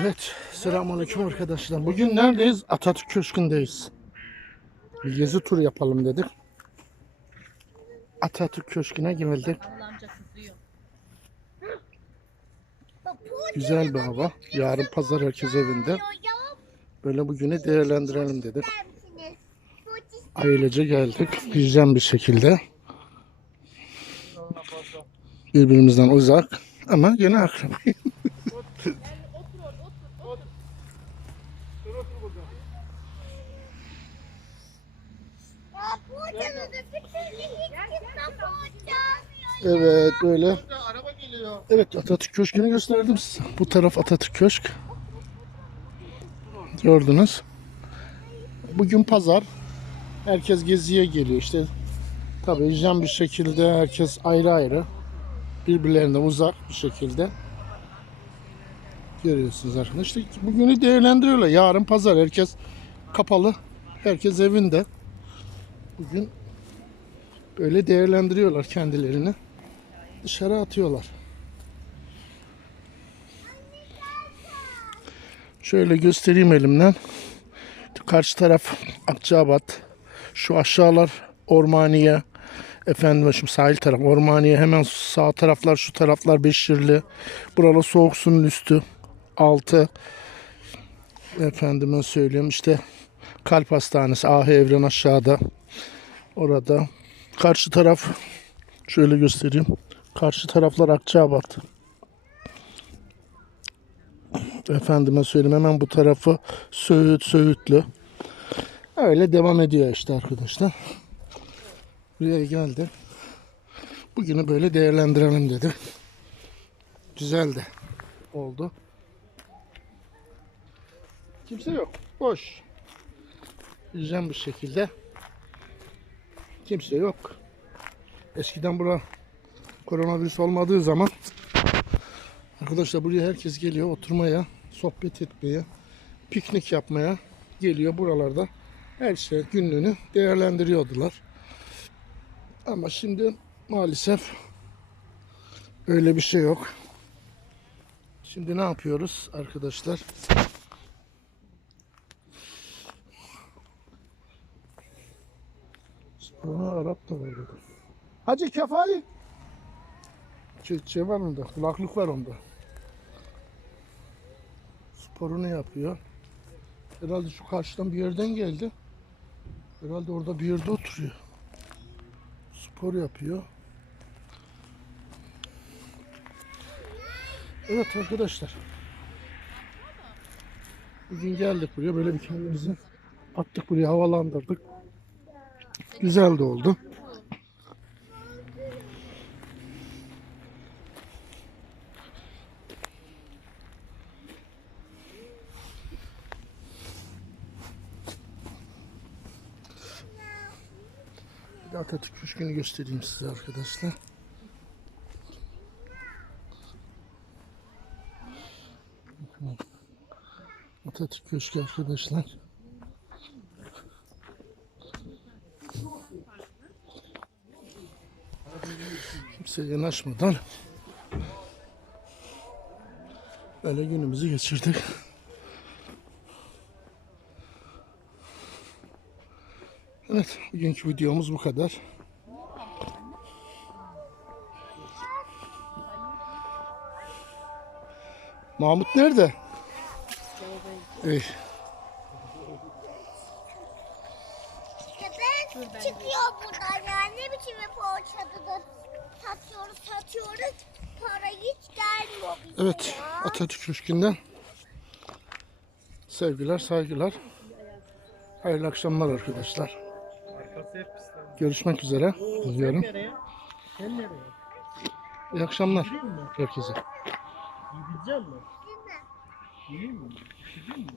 Evet, selamünaleyküm arkadaşlar. Bugün neredeyiz? Atatürk Köşkü'ndeyiz. Bir gezi turu yapalım dedik. Atatürk Köşkü'ne kızıyor. Güzel bir hava. Yarın pazar herkes evinde. Böyle bugünü değerlendirelim dedik. Ailece geldik. Hijyen bir şekilde. Birbirimizden uzak ama yine akrabayız. Evet böyle. Araba geliyor. Evet Atatürk Köşkü'nü gösterdim size. Bu taraf Atatürk Köşk. Gördünüz. Bugün pazar. Herkes geziye geliyor işte. Tabii hijyen bir şekilde herkes ayrı ayrı. Birbirlerinden uzak bir şekilde. Görüyorsunuz arkadaşlar. İşte bugünü değerlendiriyorlar. Yarın pazar herkes kapalı. Herkes evinde. Bugün böyle değerlendiriyorlar kendilerini. Dışarı atıyorlar. Şöyle göstereyim elimden. Karşı taraf Akçabat. Şu aşağılar Ormaniye. Efendim şu sahil taraf Ormaniye. Hemen sağ taraflar şu taraflar Beşirli. Buralar Soğuk Su'nun üstü. Altı. Efendime söyleyeyim işte Kalp Hastanesi. Ah Evren aşağıda. Orada. Karşı taraf şöyle göstereyim. Karşı taraflar Akçabat. Efendime söyleyeyim hemen bu tarafı Söğüt, Söğütlü. Öyle devam ediyor işte arkadaşlar. Buraya geldi. Bugünü böyle değerlendirelim dedi. Güzel de oldu. Kimse yok. Boş. Hijyen bir şekilde. Kimse yok. Eskiden bura koronavirüs olmadığı zaman arkadaşlar buraya herkes geliyor oturmaya, sohbet etmeye, piknik yapmaya geliyor buralarda. Her şey günlüğünü değerlendiriyordular. Ama şimdi maalesef öyle bir şey yok. Şimdi ne yapıyoruz arkadaşlar? Aa, Arap da var. Hacı kefali. Şey, şey var onda, kulaklık var onda. Sporunu yapıyor. Herhalde şu karşıdan bir yerden geldi. Herhalde orada bir yerde oturuyor. Spor yapıyor. Evet arkadaşlar. Bugün geldik buraya böyle bir kendimizi attık buraya havalandırdık. Güzel de oldu. Atatürk Köşkü'nü göstereyim size arkadaşlar. Atatürk Köşkü arkadaşlar. Kimse yanaşmadan böyle günümüzü geçirdik. Evet, bugünkü videomuz bu kadar. Mahmut nerede? Ey, Ben çıkıyor buradan ya. Ne biçim bir poğaçada satıyoruz satıyoruz. Para hiç gelmiyor bize evet, ya. Atatürk Köşkü'nden sevgiler, saygılar. Hayırlı akşamlar arkadaşlar. Görüşmek üzere. Diliyorum. Nereye? Sen nereye? İyi akşamlar Gideyim mi? herkese. Gideceğim mi? Gideyim mi? Gideyim mi?